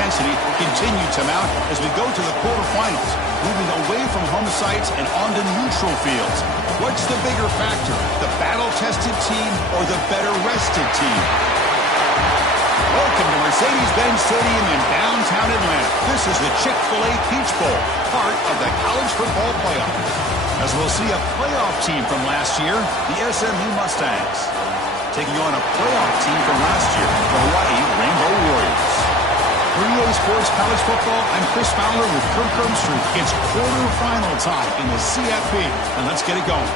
intensity continue to mount as we go to the quarterfinals, moving away from home sites and onto neutral fields. What's the bigger factor, the battle-tested team or the better-rested team? Welcome to Mercedes-Benz Stadium in downtown Atlanta. This is the Chick-fil-A Peach Bowl, part of the college football playoff. As we'll see a playoff team from last year, the SMU Mustangs, taking on a playoff team from last year, the Hawaii Rainbow Warriors. 3A Sports College Football, I'm Chris Fowler with Kirk Herbstreit. It's quarterfinal time in the CFP, and let's get it going.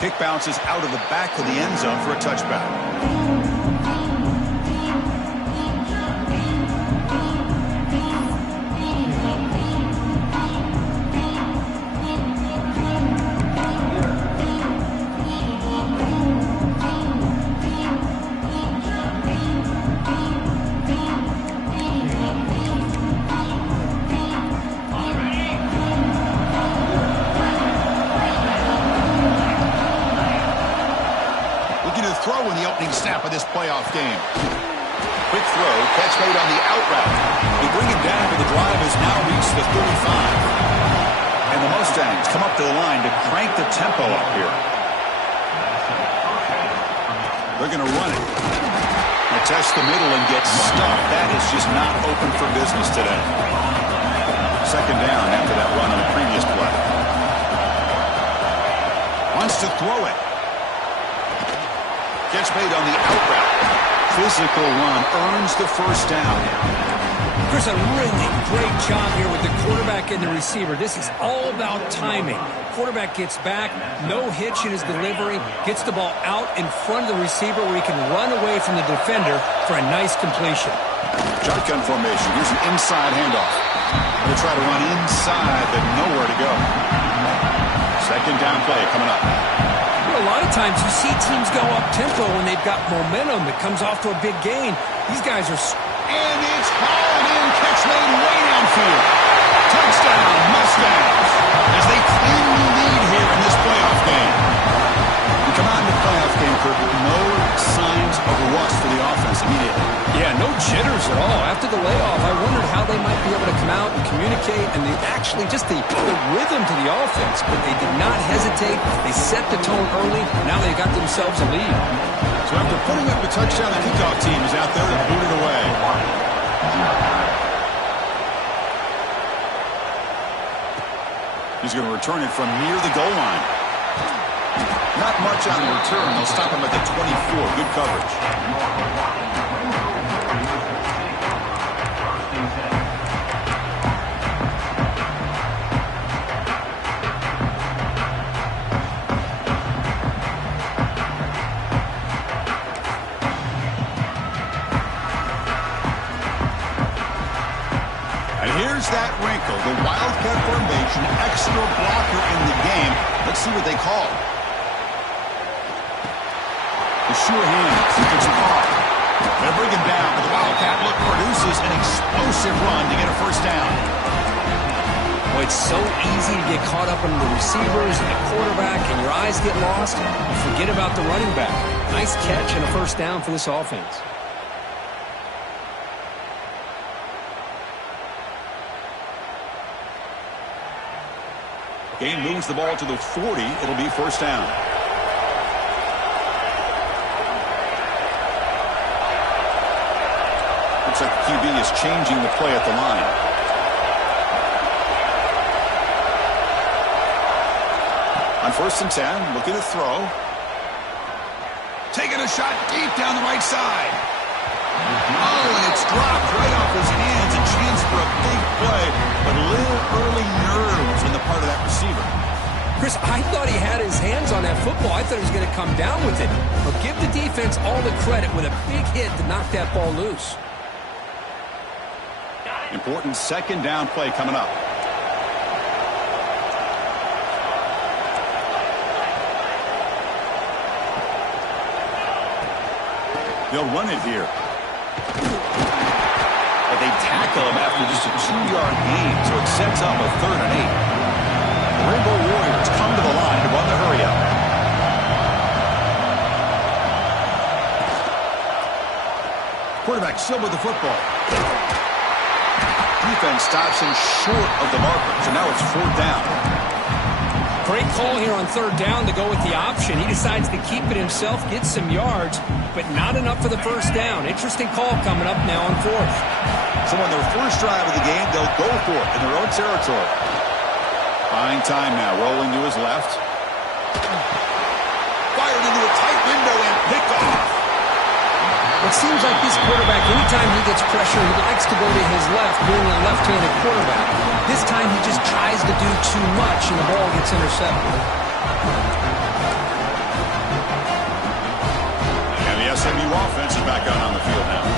Kick bounces out of the back of the end zone for a touchback. Throw in the opening snap of this playoff game. Quick throw, catch made on the out route. They bring it down, but the drive has now reached the 35. And the Mustangs come up to the line to crank the tempo up here. They're going to run it. They test the middle and get stuffed. That is just not open for business today. Second down after that run on the previous play. Wants to throw it. Catch made on the out route. Physical run earns the first down. Chris, a really great job here with the quarterback and the receiver. This is all about timing. Quarterback gets back, no hitch in his delivery, gets the ball out in front of the receiver where he can run away from the defender for a nice completion. Shotgun formation. Here's an inside handoff. Going to try to run inside, but nowhere to go. Second down play coming up. A lot of times you see teams go up-tempo when they've got momentum that comes off to a big gain. These guys are... And it's hauled in, catch made way downfield. Touchdown, Mustangs, as they clearly lead here in this playoff game. We come out in the playoff game, Kirk, with no signs of rust for the offense immediately. Yeah, no jitters at all. After the layoff, I wondered how they might be able to come out and communicate, and they actually just the rhythm to the offense, but they did not hesitate. They set the tone early. Now they got themselves a lead. So after putting up a touchdown, the kickoff team is out there to boot it away. He's going to return it from near the goal line. Not much on the return. They'll stop him at the 24. Good coverage. Here's that wrinkle, the Wildcat formation, extra blocker in the game. Let's see what they call. The sure hands, it's a call. They'll bring him down, but the Wildcat look produces an explosive run to get a first down. Boy, it's so easy to get caught up in the receivers and the quarterback, and your eyes get lost. You forget about the running back. Nice catch and a first down for this offense. Game moves the ball to the 40. It'll be first down. Looks like the QB is changing the play at the line. On 1st and 10, looking to throw. Taking a shot deep down the right side. Oh, and it's dropped right off his hands. A chance for a big play, but Chris, I thought he had his hands on that football. I thought he was going to come down with it. But give the defense all the credit with a big hit to knock that ball loose. Important second down play coming up. They'll run it here. But they tackle him after just a 2-yard gain, so it sets up a 3rd and 8. The Rainbow Warriors come to the line to run the hurry up. Quarterback still with the football. Defense stops him short of the marker, so now it's 4th down. Great call here on 3rd down to go with the option. He decides to keep it himself, get some yards, but not enough for the 1st down. Interesting call coming up now on 4th. So on their first drive of the game, they'll go for it in their own territory. Buying time now, rolling to his left. Fired into a tight window and picked off. It seems like this quarterback, anytime he gets pressure, he likes to go to his left, being a left-handed quarterback. This time he just tries to do too much, and the ball gets intercepted. And the SMU offense is back out on the field now.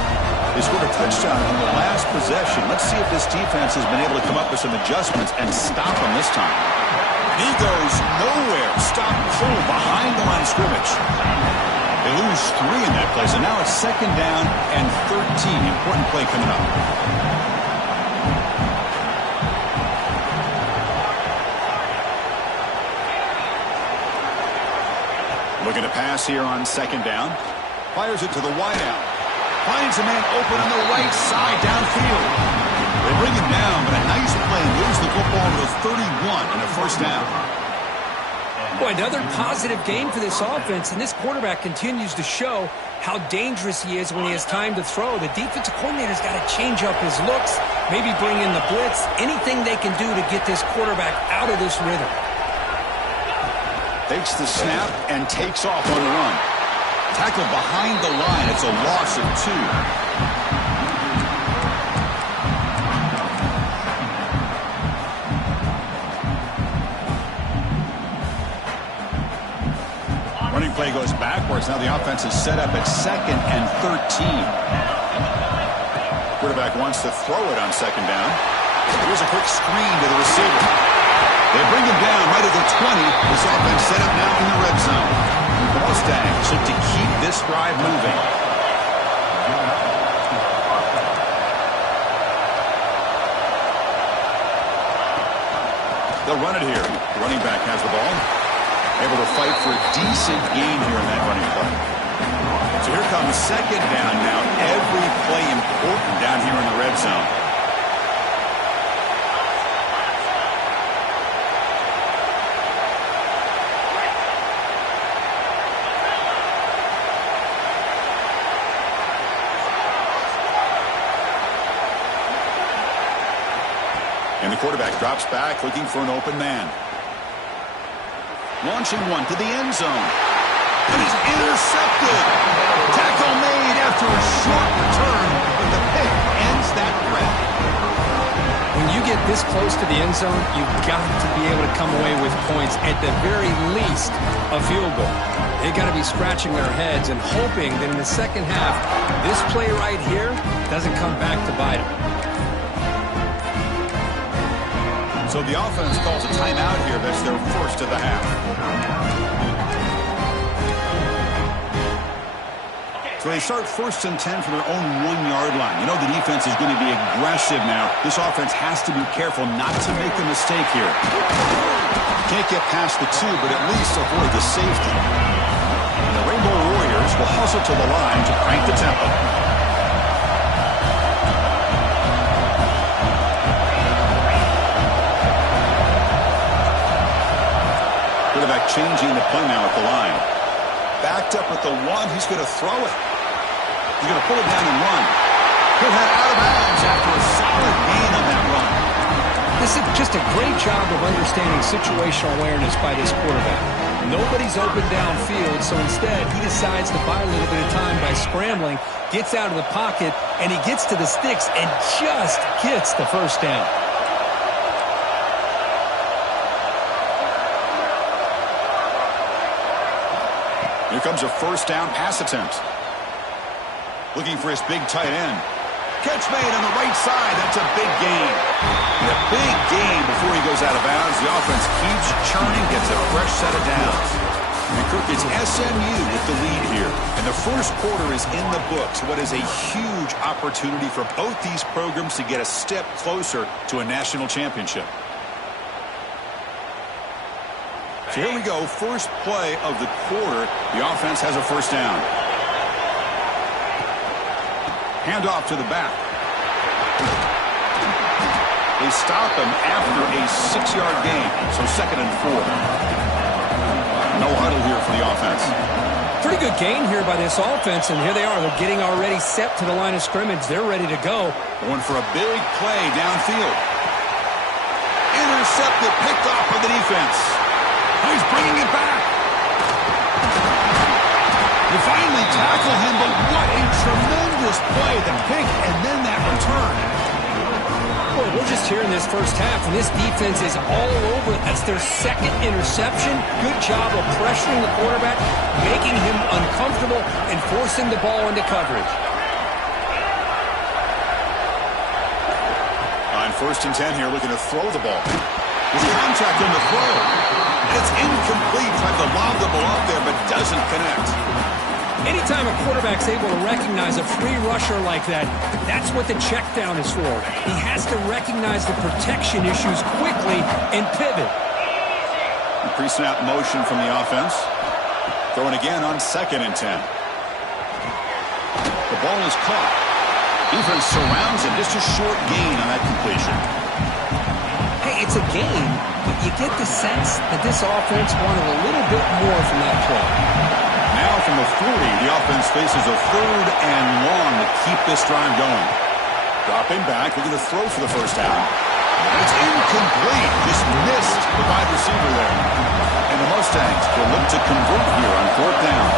They scored a touchdown in the last possession. Let's see if this defense has been able to come up with some adjustments and stop them this time. He goes nowhere. Stop full behind the line of scrimmage. They lose 3 in that play, so now it's 2nd down and 13. Important play coming up. Looking to pass here on 2nd down. Fires it to the wideout. Finds a man open on the right side downfield. They bring him down, but a nice play moves the football to the 31 and a 1st down. Boy, another positive game for this offense, and this quarterback continues to show how dangerous he is when he has time to throw. The defensive coordinator's got to change up his looks, maybe bring in the blitz, anything they can do to get this quarterback out of this rhythm. Takes the snap and takes off on the run. Tackled behind the line. It's a loss of 2. Running play goes backwards. Now the offense is set up at 2nd and 13. Quarterback wants to throw it on 2nd down. Here's a quick screen to the receiver. They bring him down right at the 20. This offense set up now in the red zone. The Mustangs look to keep this drive moving. They'll run it here. The running back has the ball. Able to fight for a decent gain here in that running play. So here comes 2nd down now. Every play important down here in the red zone. And the quarterback drops back looking for an open man. Launching one to the end zone. And he's intercepted. Tackle made after a short return, but the pick ends that threat. When you get this close to the end zone, you've got to be able to come away with points, at the very least, a field goal. They've got to be scratching their heads and hoping that in the second half, this play right here doesn't come back to bite them. So the offense calls a timeout here. That's their first of the half. So they start 1st and 10 from their own 1-yard line. You know the defense is going to be aggressive now. This offense has to be careful not to make a mistake here. Can't get past the 2, but at least avoid the safety. And the Rainbow Warriors will hustle to the line to crank the tempo. Quarterback changing the play now at the line. Backed up at the 1. He's going to throw it. He's going to pull it down and run. He'll head out of bounds after a solid gain on that run. This is just a great job of understanding situational awareness by this quarterback. Nobody's open downfield, so instead he decides to buy a little bit of time by scrambling, gets out of the pocket, and he gets to the sticks and just gets the 1st down. Here comes a first down pass attempt. Looking for his big tight end. Catch made on the right side. That's a big gain. And a big gain before he goes out of bounds. The offense keeps churning, gets a fresh set of downs. And Kirk, it's SMU with the lead here. And the first quarter is in the books. What is a huge opportunity for both these programs to get a step closer to a national championship. So here we go. First play of the quarter. The offense has a first down. Handoff to the back. They stop him after a 6-yard gain. So 2nd and 4. No huddle here for the offense. Pretty good gain here by this offense, and here they are. They're getting already set to the line of scrimmage. They're ready to go. Going for a big play downfield. Intercepted, picked off by the defense. He's bringing it back. They finally tackle him, but what a tremendous play. The pick and then that return. Boy, we're just here in this first half, and this defense is all over it. That's their 2nd interception. Good job of pressuring the quarterback, making him uncomfortable, and forcing the ball into coverage. On 1st and 10 here, looking to throw the ball. With contact on the throw. It's incomplete. Tried to lob the ball up there, but doesn't connect. Anytime a quarterback's able to recognize a free rusher like that, that's what the check down is for. He has to recognize the protection issues quickly and pivot. Pre-snap motion from the offense. Throwing again on 2nd and 10. The ball is caught. Defense surrounds him. Just a short gain on that completion. Hey, it's a gain, but you get the sense that this offense wanted a little bit more from that play. Now from the 40, the offense faces a 3rd and long to keep this drive going. Dropping back, looking to throw for the first down. It's incomplete. Just missed the wide receiver there. And the Mustangs will look to convert here on 4th down.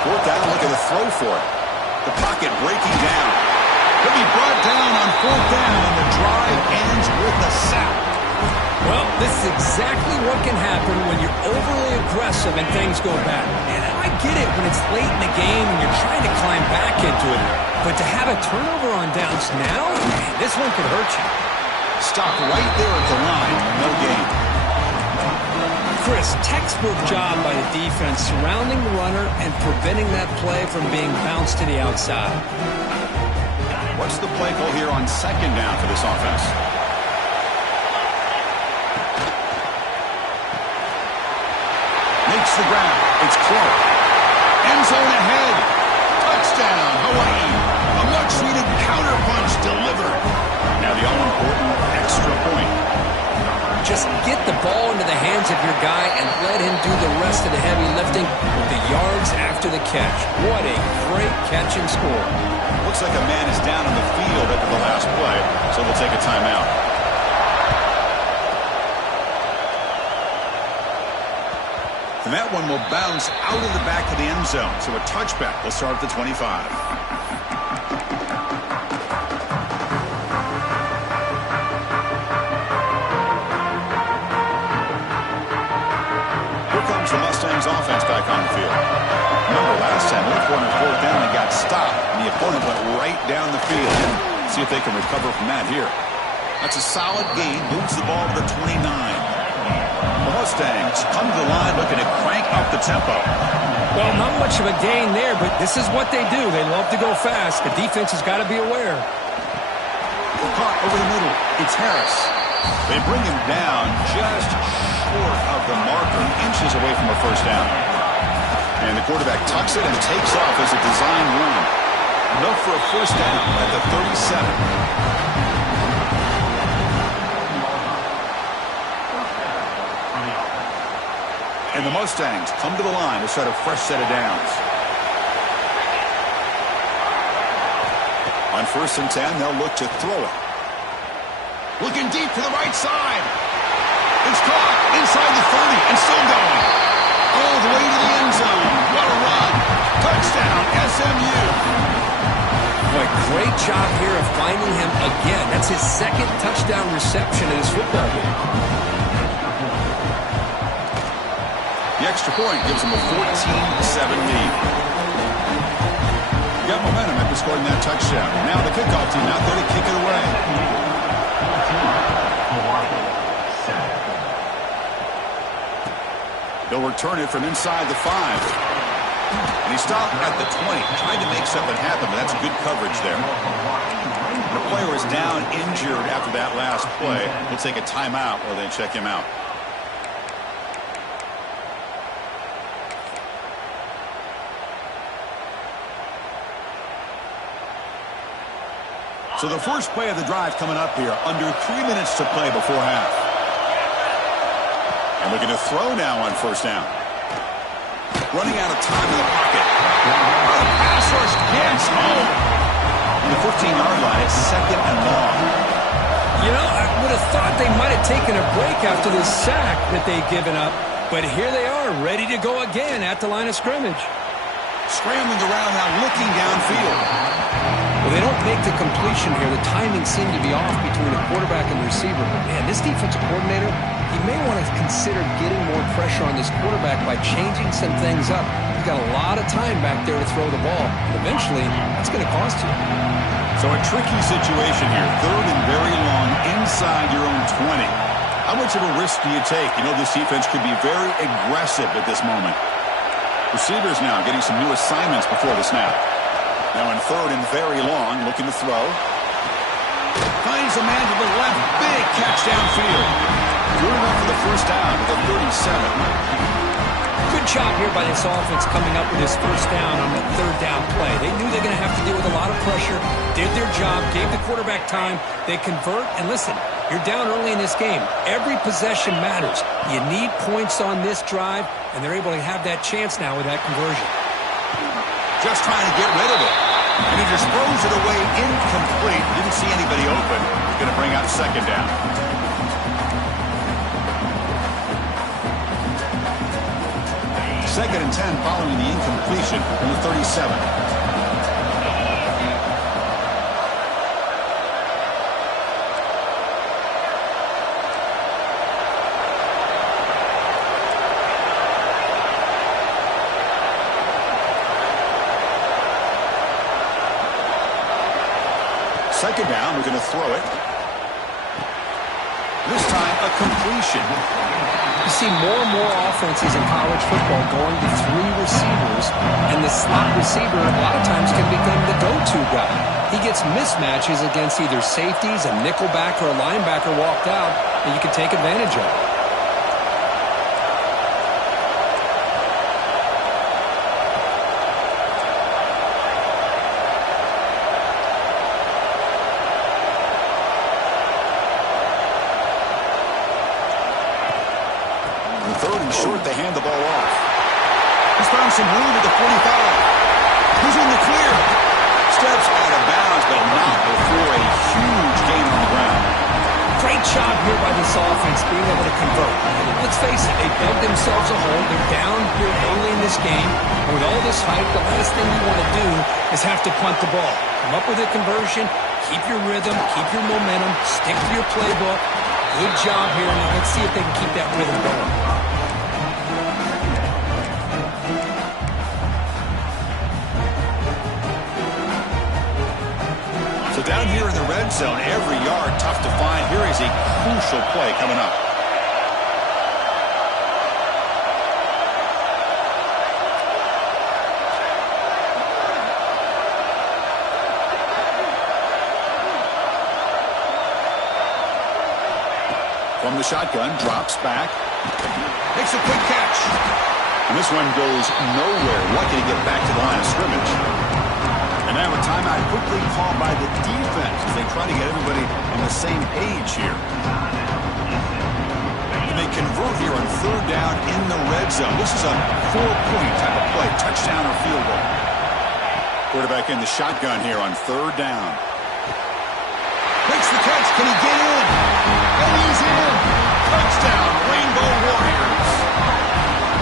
Fourth down, looking to throw for it. The pocket breaking down. He'll be brought down on 4th down, and the drive ends with a sack. Well, this is exactly what can happen when you're overly aggressive and things go bad. And I get it when it's late in the game and you're trying to climb back into it. But to have a turnover on downs now, man, this one could hurt you. Stop right there at the line. No gain. Chris, textbook job by the defense surrounding the runner and preventing that play from being bounced to the outside. What's the play call here on 2nd down for this offense? Makes the grab. It's Clark. End zone ahead. Touchdown, Hawaii. A much-needed counterpunch delivered. Now the all-important extra point. Just get the ball into the hands of your guy and let him do the rest of the heavy lifting with the yards after the catch. What a great catch and score. Looks like a man is down on the field after the last play, so they'll take a timeout. And that one will bounce out of the back of the end zone. So a touchback will start at the 25. Here comes the Mustangs offense back on the field. Remember last time, they were on 4th down and got stopped. And the opponent went right down the field. See if they can recover from that here. That's a solid gain. Moves the ball to the 29. The Mustangs come to the line looking to crank up the tempo. Well, not much of a gain there, but this is what they do. They love to go fast. The defense has got to be aware. Caught over the middle. It's Harris. They bring him down just short of the marker, inches away from a first down. And the quarterback tucks it and takes off as a design run. Enough for a first down at the 37. And the Mustangs come to the line to set a fresh set of downs. On 1st and 10, they'll look to throw it. Looking deep to the right side. It's caught inside the 30 and still going. All the way to the end zone. What a run. Touchdown, SMU. Boy, great job here of finding him again. That's his 2nd touchdown reception in his football game. The extra point gives them a 14-7 lead. You got momentum after scoring that touchdown. Now the kickoff team out there to kick it away. They'll return it from inside the 5. And he stopped at the 20. Tried to make something happen, but that's good coverage there. The player is down injured after that last play. He'll take a timeout while they check him out. So the first play of the drive coming up here, under 3 minutes to play before half. And looking to throw now on first down. Running out of time in the pocket. Oh, pass rush gets home. On the 15-yard line, it's 2nd and long. You know, I would have thought they might have taken a break after this sack that they'd given up. But here they are, ready to go again at the line of scrimmage. Scrambling around now, looking downfield. Well, they don't make the completion here. The timing seemed to be off between the quarterback and the receiver. But, man, this defensive coordinator, he may want to consider getting more pressure on this quarterback by changing some things up. He's got a lot of time back there to throw the ball. And eventually, that's going to cost you. So a tricky situation here. 3rd and very long inside your own 20. How much of a risk do you take? You know, this defense could be very aggressive at this moment. Receivers now getting some new assignments before the snap. Now in 3rd and very long, looking to throw. Finds a man to the left. Big catch downfield. Good enough for the first down at the 37. Good job here by this offense coming up with his first down on the 3rd down play. They knew they were going to have to deal with a lot of pressure, did their job, gave the quarterback time. They convert, and listen, you're down early in this game. Every possession matters. You need points on this drive, and they're able to have that chance now with that conversion. Just trying to get rid of it. And he just throws it away incomplete. Didn't see anybody open. He's going to bring out 2nd down. Second and 10 following the incompletion from the 37. Second down, we're going to throw it. This time, a completion. You see more and more offenses in college football going to 3 receivers, and the slot receiver a lot of times can become the go-to guy. He gets mismatches against either safeties, a nickelback, or a linebacker walked out, and you can take advantage of it. Short, they hand the ball off. He's found some room at the 45. He's in the clear. Steps out of bounds, but not before a huge gain on the ground. Great job here by this offense being able to convert. Let's face it, they dug themselves a hole. They're down here early in this game. And with all this hype, the last thing you want to do is have to punt the ball. Come up with a conversion, keep your rhythm, keep your momentum, stick to your playbook. Good job here. Now let's see if they can keep that rhythm going. Down here in the red zone, every yard tough to find. Here is a crucial play coming up. From the shotgun, drops back. Makes a quick catch. And this one goes nowhere. Lucky to get back to the line of scrimmage. And now a timeout quickly called by the defense as they try to get everybody on the same page here. And they convert here on 3rd down in the red zone. This is a 4-point type of play, touchdown or field goal. Quarterback in the shotgun here on 3rd down. Makes the catch. Can he get in? And he's in. Touchdown, Rainbow Warriors.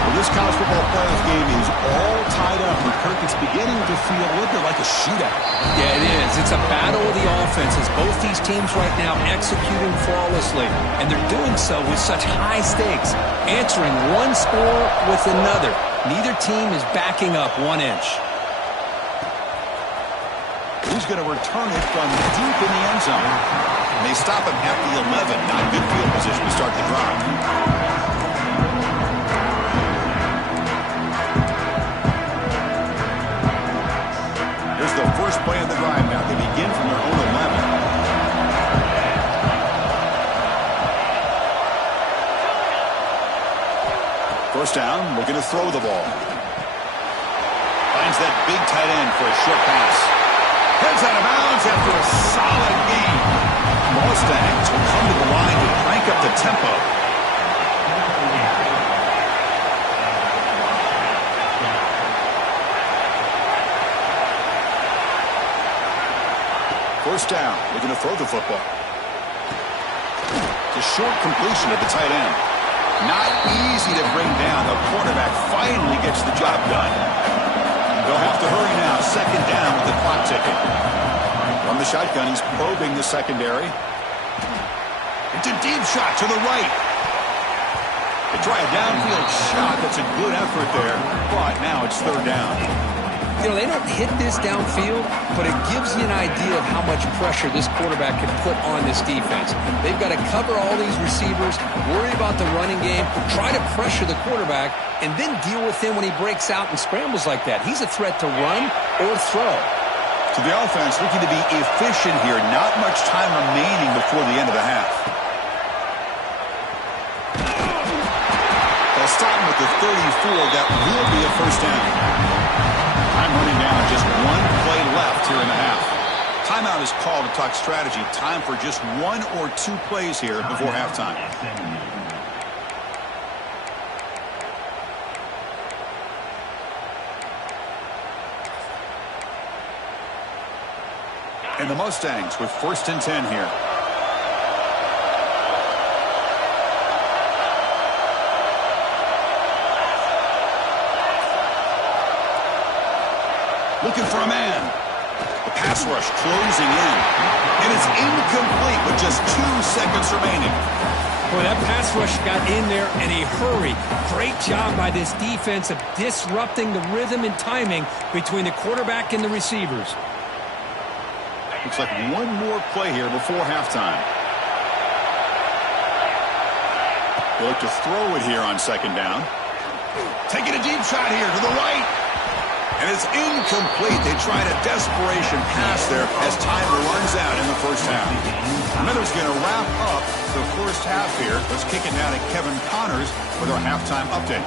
Well, This college football playoff game is all tied up, and Kirk, it's beginning to feel a little bit like a shootout. Yeah, it is. It's a battle of the offenses. Both these teams right now executing flawlessly, and they're doing so with such high stakes, answering one score with another. Neither team is backing up 1 inch. He's going to return it from deep in the end zone. And they stop him at the 11. Not good field position to start the drive. Here's the first play of the drive now. They begin from their own 11. First down, looking to throw the ball. Finds that big tight end for a short pass. Heads out of bounds after a solid gain. Mustangs will come to the line to crank up the tempo. First down, looking to throw the football. It's a short completion of the tight end. Not easy to bring down. The quarterback finally gets the job done. They'll have to hurry now. Second down with the clock ticking. From the shotgun, he's probing the secondary. It's a deep shot to the right. They try a downfield shot. That's a good effort there. But now it's third down. You know, they don't hit this downfield, but it gives you an idea of how much pressure this quarterback can put on this defense. They've got to cover all these receivers, worry about the running game, try to pressure the quarterback, and then deal with him when he breaks out and scrambles like that. He's a threat to run or throw. So the offense looking to be efficient here. Not much time remaining before the end of the half. They'll stop him at the 34. That will be a first down. Time running down, just one play left here in the half. Timeout is called to talk strategy. Time for just 1 or 2 plays here before halftime. And the Mustangs with first and 10 here. Looking for a man. The pass rush closing in. And it's incomplete with just 2 seconds remaining. Boy, that pass rush got in there in a hurry. Great job by this defense of disrupting the rhythm and timing between the quarterback and the receivers. Looks like one more play here before halftime. They look to throw it here on second down. Taking a deep shot here to the right. And it's incomplete. They tried a desperation pass there as time runs out in the first half. Miller's going to wrap up the first half here. Let's kick it now to Kevin Connors with our halftime update.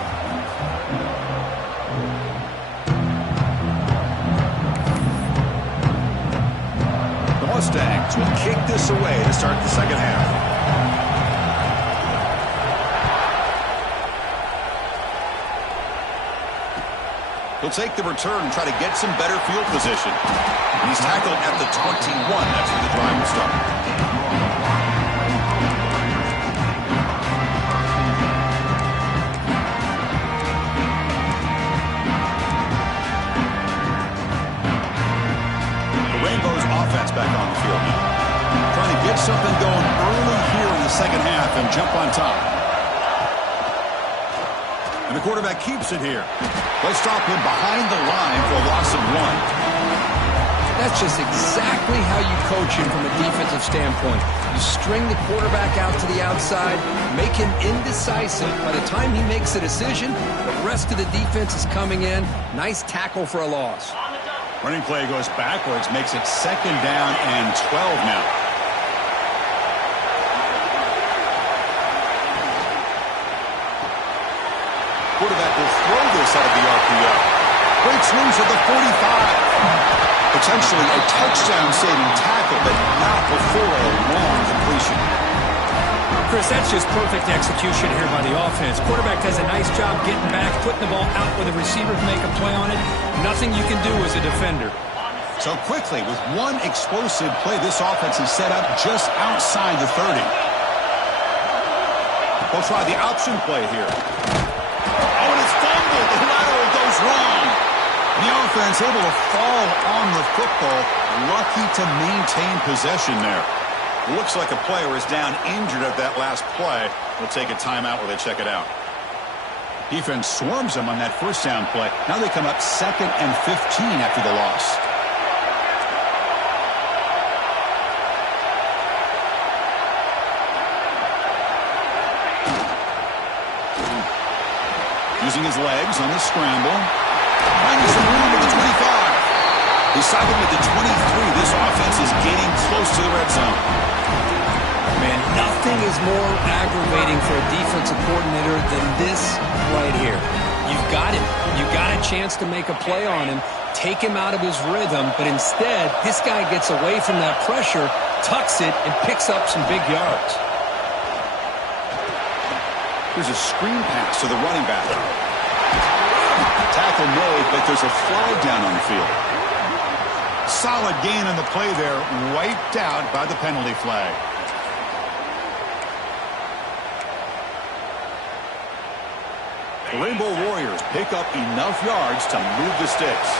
The Mustangs will kick this away to start the second half. He'll take the return and try to get some better field position. And he's tackled at the 21. That's where the drive will start. The Rainbows offense back on the field now. Trying to get something going early here in the second half and jump on top. And the quarterback keeps it here. They'll stop him behind the line for a loss of 1. That's just exactly how you coach him from a defensive standpoint. You string the quarterback out to the outside, make him indecisive. By the time he makes a decision, the rest of the defense is coming in. Nice tackle for a loss. Running play goes backwards, makes it second down and 12 now. Quarterback will throw this out of the RPO. Breaks loose at the 45. Potentially a touchdown-saving tackle, but not before a long completion. Chris, that's just perfect execution here by the offense. Quarterback does a nice job getting back, putting the ball out where the receiver can make a play on it. Nothing you can do as a defender. So quickly, with one explosive play, this offense is set up just outside the 30. They'll try the option play here. Oh, and it's is wrong. The offense able to fall on the football. Lucky to maintain possession there. Looks like a player is down injured at that last play. We'll take a timeout while they check it out. Defense swarms them on that first down play. Now they come up 2nd and 15 after the loss. Using his legs on the scramble. Finding some room at the 25. He's cycling at the 23. This offense is getting close to the red zone. Man, nothing is more aggravating for a defensive coordinator than this right here. You've got him. You got a chance to make a play on him, take him out of his rhythm, but instead, this guy gets away from that pressure, tucks it, and picks up some big yards. Here's a screen pass to the running back. Tackle made, but there's a flag down on the field. Solid gain on the play there, wiped out by the penalty flag. The Rainbow Warriors pick up enough yards to move the sticks.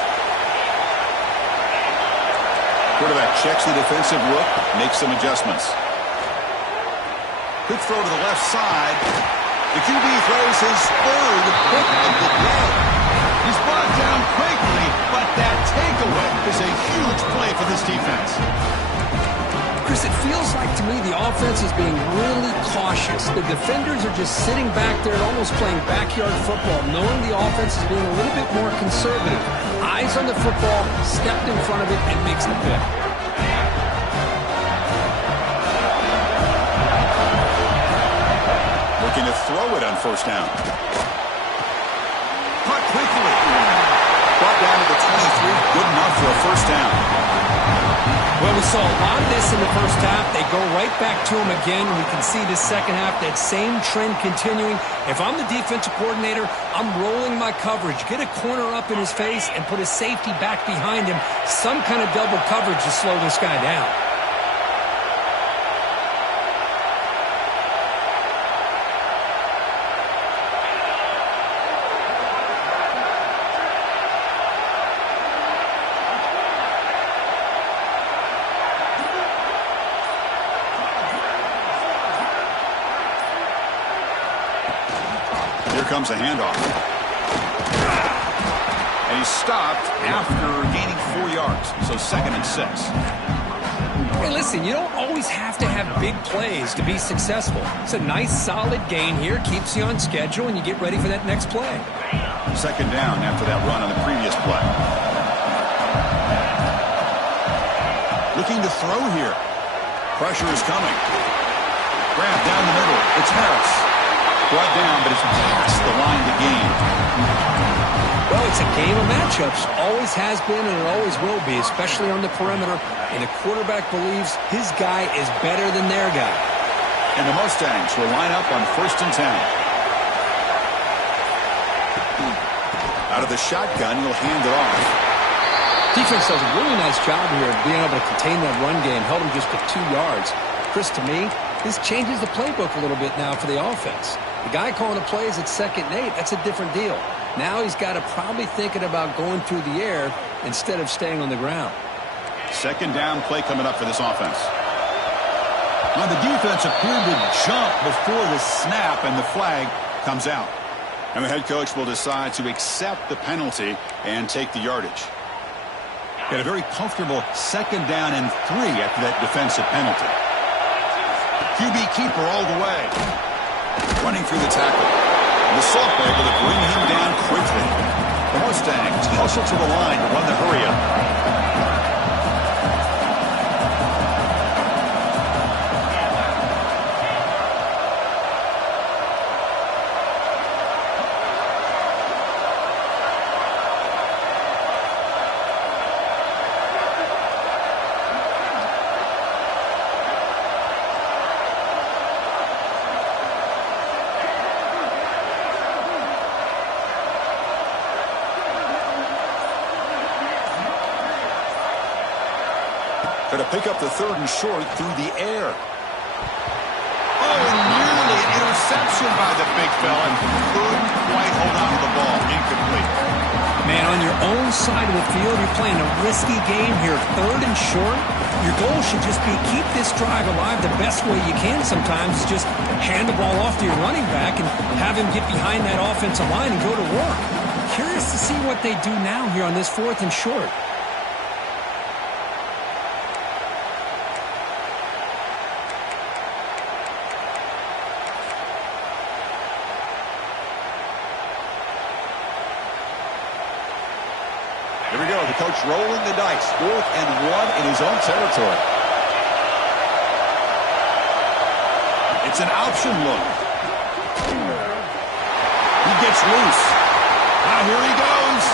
Quarterback checks the defensive look, makes some adjustments. Quick throw to the left side. The QB throws his 3rd pick of the day. He's brought down quickly, but that takeaway is a huge play for this defense. Chris, it feels like to me the offense is being really cautious. The defenders are just sitting back there almost playing backyard football, knowing the offense is being a little bit more conservative. Eyes on the football, stepped in front of it, and makes the pick. Looking to throw it on first down. Caught quickly. Brought down to the 23. Good enough for a first down. Well, we saw a lot of this in the first half. They go right back to him again. We can see the second half, that same trend continuing. If I'm the defensive coordinator, I'm rolling my coverage. Get a corner up in his face and put a safety back behind him. Some kind of double coverage to slow this guy down. Here comes a handoff. And he's stopped after gaining 4 yards. So 2nd and 6. Hey, listen, you don't always have to have big plays to be successful. It's a nice, solid gain here. Keeps you on schedule, and you get ready for that next play. 2nd down after that run on the previous play. Looking to throw here. Pressure is coming. Grab down the middle. It's Harris. Brought down, but it's past the line to gain. Well, it's a game of matchups. Always has been, and it always will be, especially on the perimeter. And the quarterback believes his guy is better than their guy. And the Mustangs will line up on 1st and 10. Out of the shotgun, he'll hand it off. Defense does a really nice job here of being able to contain that run game. Held him just to 2 yards. Chris, to me, this changes the playbook a little bit now for the offense. The guy calling the plays at 2nd and 8, that's a different deal. Now he's got to probably thinking about going through the air instead of staying on the ground. 2nd down play coming up for this offense. Now the defense appeared to jump before the snap, and the flag comes out. And the head coach will decide to accept the penalty and take the yardage. Got a very comfortable 2nd down and 3 after that defensive penalty. QB keeper all the way. Running through the tackle. The soft able to bring him down quickly. The Mustangs hustle to the line to run the hurry up. Going to pick up the 3rd and short through the air. Oh, nearly an interception by the big fella. Couldn't quite hold on to the ball. Incomplete. Man, on your own side of the field, you're playing a risky game here, 3rd and short. Your goal should just be keep this drive alive the best way you can sometimes. Just hand the ball off to your running back and have him get behind that offensive line and go to work. Curious to see what they do now here on this 4th and short. Here we go, the coach rolling the dice. 4th and 1 in his own territory. It's an option look. He gets loose. Now here he goes.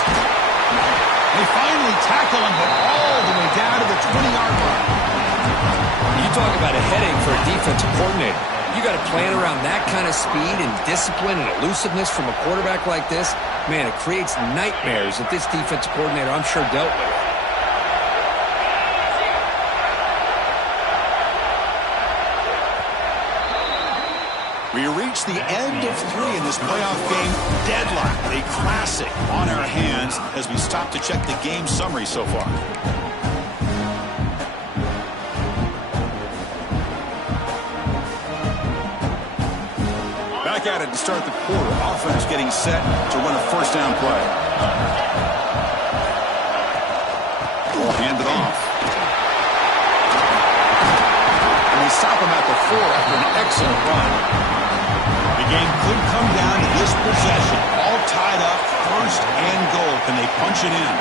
They finally tackle him, but all the way down to the 20-yard line. You talk about a headache for a defensive coordinator. You got to plan around that kind of speed and discipline and elusiveness from a quarterback like this. Man, it creates nightmares that this defensive coordinator, I'm sure, dealt with. We reach the end of 3 in this playoff game. Deadlock, a classic on our hands as we stop to check the game summary so far. Back at it to start the quarter. Offense getting set to run a first down play. We'll hand it off. And they stop him at the 4 after an excellent run. The game could come down to this possession. All tied up, 1st and goal. Can they punch it in?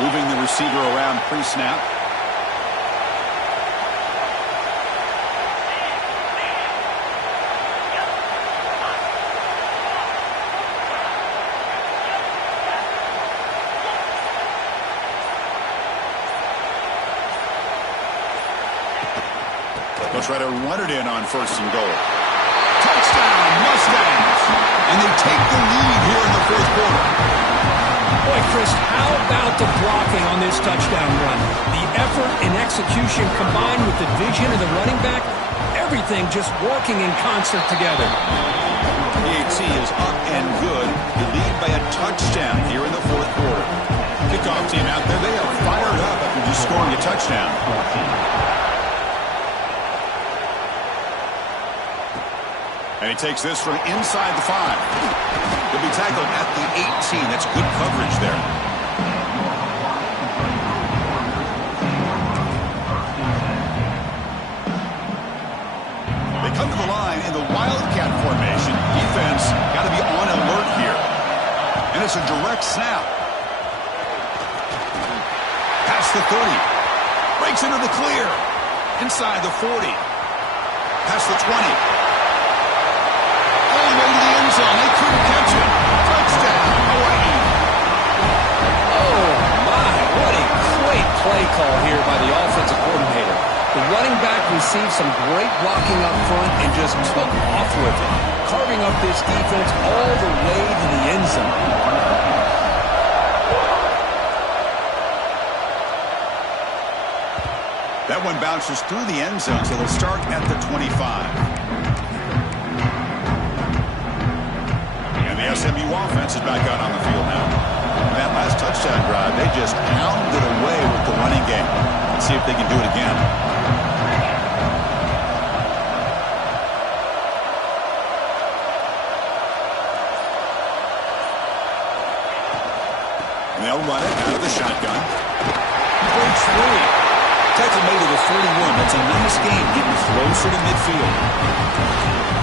Moving the receiver around pre-snap. They'll try to run it in on 1st and goal. Touchdown, Mustangs! And they take the lead here in the 4th quarter. Boy, Chris, how about the blocking on this touchdown run? The effort and execution combined with the vision of the running back, everything just working in concert together. PAT is up and good. They lead by a touchdown here in the 4th quarter. Kickoff team out there, they are fired up after just scoring a touchdown. And he takes this from inside the 5. He'll be tackled at the 18. That's good coverage there. They come to the line in the Wildcat formation. Defense got to be on alert here. And it's a direct snap. Past the 30. Breaks into the clear. Inside the 40. Past the 20. All the way to the end zone. They couldn't catch him. Touchdown, Hawaii. Oh, my. What a great play call here by the offensive coordinator. The running back received some great blocking up front and just took off with it, carving up this defense all the way to the end zone. That one bounces through the end zone, so they'll start at the 25. The SMU offense is back out on the field now. That last touchdown drive, they just pounded away with the running game. Let's see if they can do it again. And they'll run it out of the shotgun. Breaks through. Tackle made to the 41. That's a nice game, getting closer to midfield.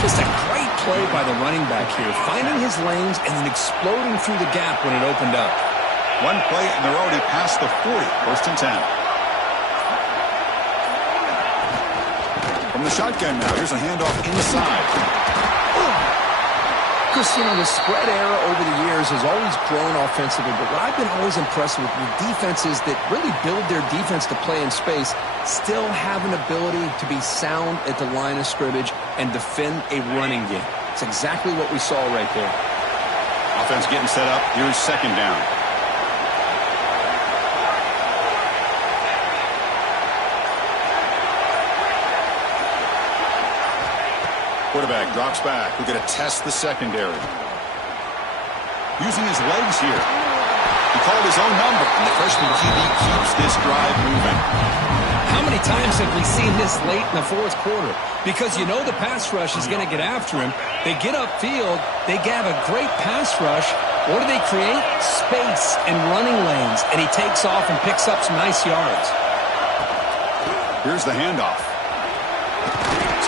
Just a great play by the running back here, finding his lanes and then exploding through the gap when it opened up. One play, and they're already past the 40, 1st and 10. From the shotgun now, here's a handoff inside. Chris, you know, the spread era over the years has always grown offensively, but what I've been always impressed with defenses that really build their defense to play in space still have an ability to be sound at the line of scrimmage and defend a running game. It's exactly what we saw right there. Offense getting set up. Here's 2nd down. Quarterback drops back. We're going to test the secondary. Using his legs here. He called his own number, and the freshman QB keeps this drive moving. How many times have we seen this late in the fourth quarter? Because you know the pass rush is going to get after him. They get upfield. They have a great pass rush. What do they create? Space and running lanes. And he takes off and picks up some nice yards. Here's the handoff.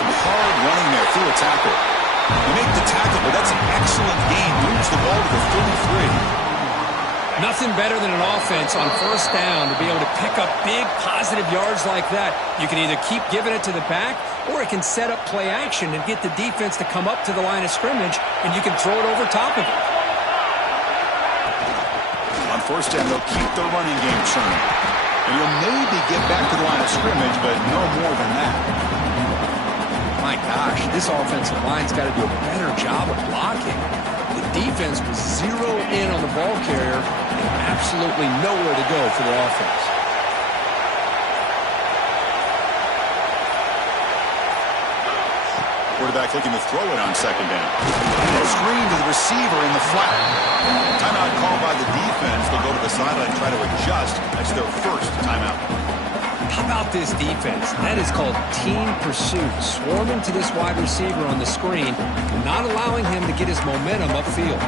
Some hard running there through a tackle. They make the tackle, but that's an excellent game. Moves the ball to the 33. Nothing better than an offense on first down to be able to pick up big positive yards like that. You can either keep giving it to the back, or it can set up play action and get the defense to come up to the line of scrimmage, and you can throw it over top of it. On first down, they'll keep the running game churning. And he'll maybe get back to the line of scrimmage, but no more than that. My gosh, this offensive line's got to do a better job of blocking. The defense was zero in on the ball carrier and absolutely nowhere to go for the offense. Quarterback looking to throw it on second down. Screen to the receiver in the flat. Timeout called by the defense. They'll go to the sideline and try to adjust. That's their first timeout. How about this defense? That is called team pursuit. Swarming to this wide receiver on the screen, not allowing him to get his momentum upfield.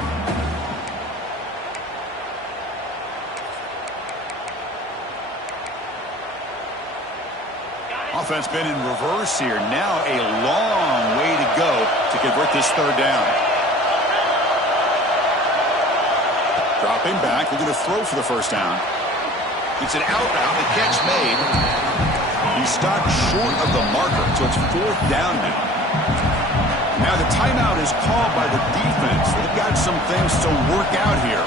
Offense been in reverse here. Now a long way to go to convert this third down. Dropping back. We're going to throw for the first down. It's an outbound. The catch made. He stopped short of the marker, so it's fourth down now. Now the timeout is called by the defense. They've got some things to work out here.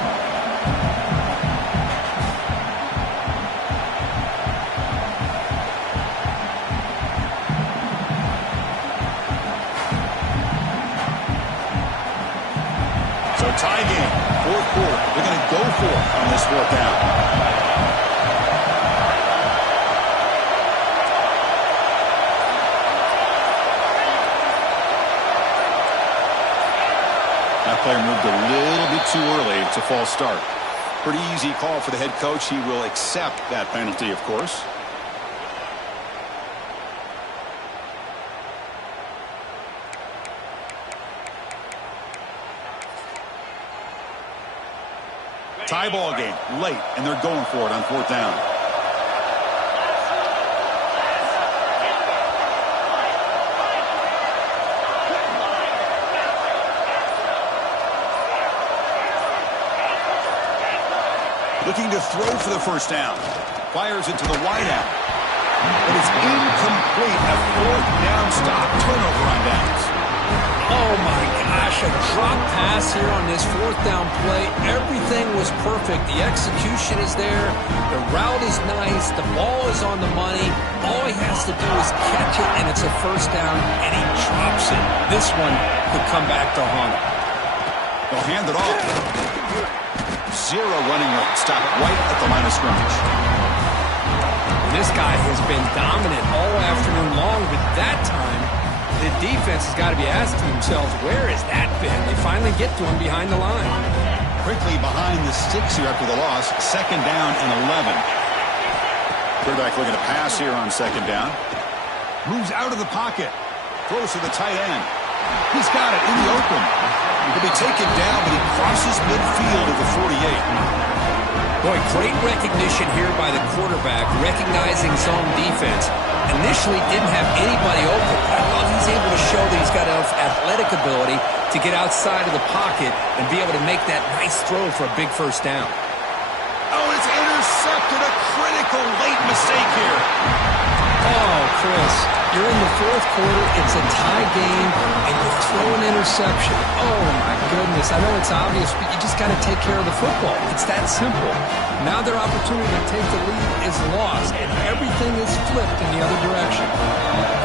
So tie game, fourth quarter. They're going to go for it on this fourth down. That player moved a little bit too early. It's a false start. Pretty easy call for the head coach. He will accept that penalty, of course. Tie ball game, late, and they're going for it on fourth down. Looking to throw for the first down. Fires it to the wideout. But it's incomplete. A fourth down stop. Turnover on downs. Oh my gosh, a drop pass here on this fourth down play. Everything was perfect. The execution is there. The route is nice. The ball is on the money. All he has to do is catch it, and it's a first down, and he drops it. This one could come back to haunt him. They'll hand it off. Zero running room. Stop it right at the line of scrimmage. This guy has been dominant all afternoon long, but that time the defense has got to be asking themselves, where has that been? They finally get to him behind the line. Quickly behind the sticks here after the loss. Second down and 11. Quarterback looking to pass here on second down. Moves out of the pocket. Throws to the tight end. He's got it in the open. He'll be taken down, but he crosses midfield at the 48. Boy, great recognition here by the quarterback, recognizing zone defense. Initially didn't have anybody open. I love he's able to show that he's got enough athletic ability to get outside of the pocket and be able to make that nice throw for a big first down. Oh, it's intercepted. A critical late mistake here. Oh, Chris, you're in the fourth quarter. It's a tie game, and you throw an interception. Oh, my goodness. I know it's obvious, but you just got to take care of the football. It's that simple. Now their opportunity to take the lead is lost, and everything is flipped in the other direction.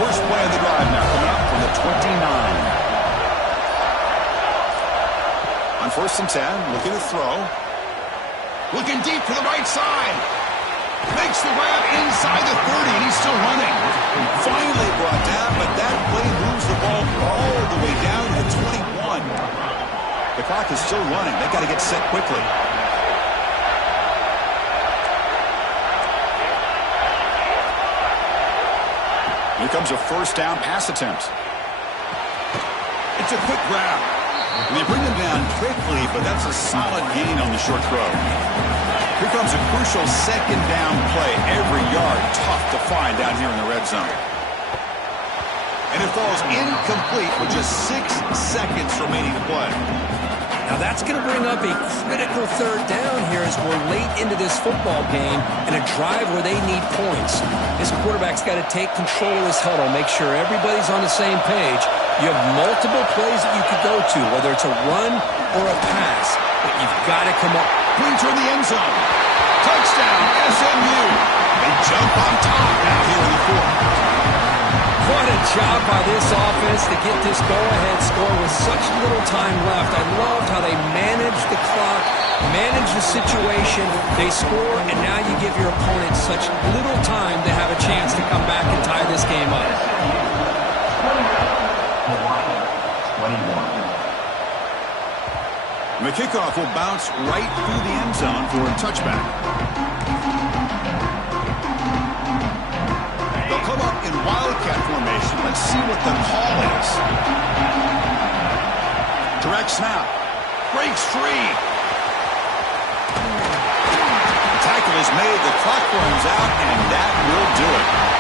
First play of the drive now coming up from the 29. On first and 10, looking to throw. Looking deep to the right side. Makes the grab inside the 30, and he's still running. Finally brought down, but that play moves the ball all the way clock is still running. They got to get set quickly. Here comes a first down pass attempt. It's a quick grab. And they bring him down quickly, but that's a solid gain on the short throw. Here comes a crucial second down play. Every yard tough to find down here in the red zone. And it falls incomplete with just 6 seconds remaining to play. Now that's going to bring up a critical third down here as we're late into this football game and a drive where they need points. This quarterback's got to take control of this huddle, make sure everybody's on the same page. You have multiple plays that you could go to, whether it's a run or a pass, but you've got to come up. Green toward the end zone. Touchdown, SMU. They jump on top now here in the fourth. What a job by this offense to get this go-ahead score with such little time left. I loved how they managed the clock, managed the situation. They score, and now you give your opponent such little time to have a chance to come back and tie this game up. 21. The kickoff will bounce right through the end zone for a touchback. They'll come up in wildcat formation. Let's see what the call is. Direct snap. Breaks free. The tackle is made. The clock runs out, and that will do it.